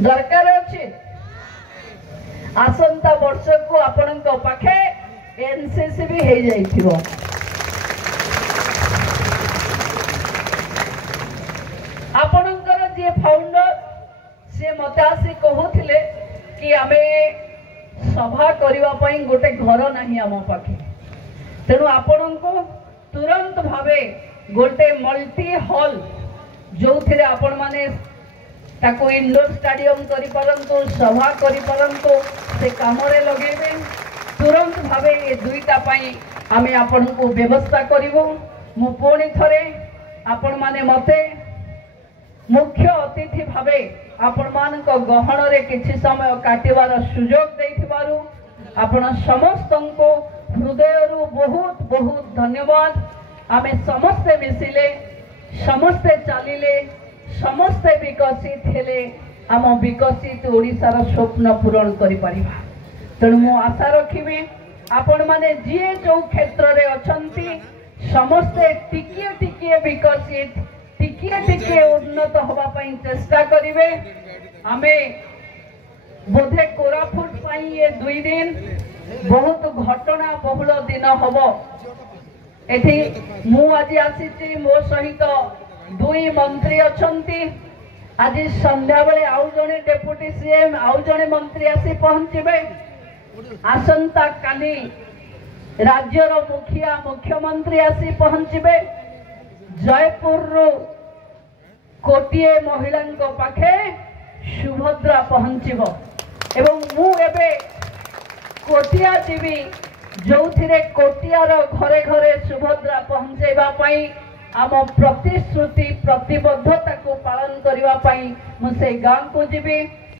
दरकार अच्छे आसंता वर्ष को आपण पाखे एनसीसी भी हो जाइथिबो। आपणकर जे फाउंडर से मत आसी कहूथिले कि आमे सभा करिवा पई गोटे घर नहीं आम पाखे तेणु आपण को तुरंत भावे गोटे मल्टी हॉल जो थे आपण माने ताको इंडोर स्टेडियम करि परंतु सभा करि परंतु से काम रे लगेबे तुरंत भावे ए दुईटा पई आमे आपण को व्यवस्था करिवो। मु पुणी थरे आपण माने मते मुख्य अतिथि भावे आपण मान को गहन रे किछि समय काटिवार सुयोग देथिबारु आपण समस्त को हृदय रु बहुत बहुत धन्यवाद। आमे समस्ते मिसिले समस्ते चलिले समस्ते विकसित हेले आम विकसित ओडिशार स्वप्न पूरण करि परिबा। तेणु मु आशा रखिबी आपण माने जे जो क्षेत्र रे अछंती समस्ते टिकिए टिकिए विकसित टिकिए टिकिए उन्नत होबा पई चेष्टा करिवे। आमे बोधे कोरापुट पई ये 2 दिन बहुत घटना बहुल दिन हबो। एठी मु आज आसीची मो सहित 2 मंत्री अछंती। आज संध्या बेले आउ जणे डेप्यूटी सीएम आउ जणे मंत्री आसी पहुंचबे। आसंता काली राज्यर मुखिया मुख्यमंत्री आसी पहुंचबे। जयपुर रो कोटिए महिला पाखे सुभद्रा पहुंचबो एवं मु एबे कोटिया जीवी जो थिरे कोटियार घरे घरे सुभद्रा पहुंचेबा पई आम प्रतिश्रुति प्रतिबद्धता को पालन करिवा पई मु से गांव को जीवी।